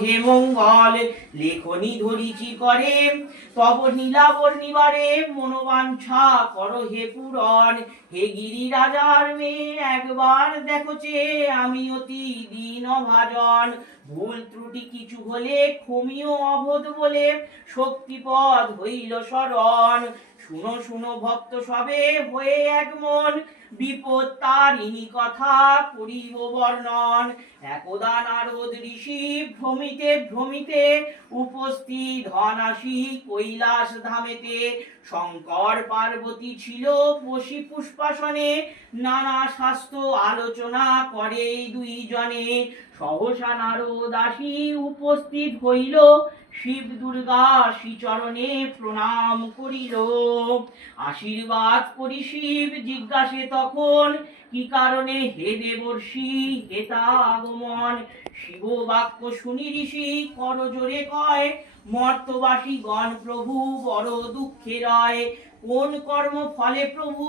হে মঙ্গল লেখনি ধরিছি করে, তব নীলাবর নিবারে মনোবাঞ্ছা করো হে পূরণ। হে গিরি রাজার মেয়ে একবার দেখো চেয়ে আমি অতি দীন ভাজন। ভুল ত্রুটি কিছু হলে ক্ষমিও অবোধ বলে শক্তিপদ হইল শরণ। শুনো শুনো ভক্ত সবে হয়ে এক মন, বিপদ তারিণী কথা করিব বর্ণন। একদা নারদ ঋষি ভ্রমিতে ভ্রমিতে উপস্থিত হন আসি কৈলাস ধামেতে। শঙ্কর পার্বতী ছিল বসি পুষ্পাসনে, নানা শাস্ত্র আলোচনা করে দুইজনে। সহসা নারদ আসি উপস্থিত হইল, শিব দুর্গা শ্রীচরণে প্রণাম করিল। আশীর্বাদ করি শিব জিজ্ঞাসে তখন, কি কারণে হে দেবর্ষি হেতা আগমন। শিব বাক্য শুনি ঋষি করজোরে কয়, মর্তবাসী গণ প্রভু বড় দুঃখে রয়। কোন কর্ম ফলে প্রভু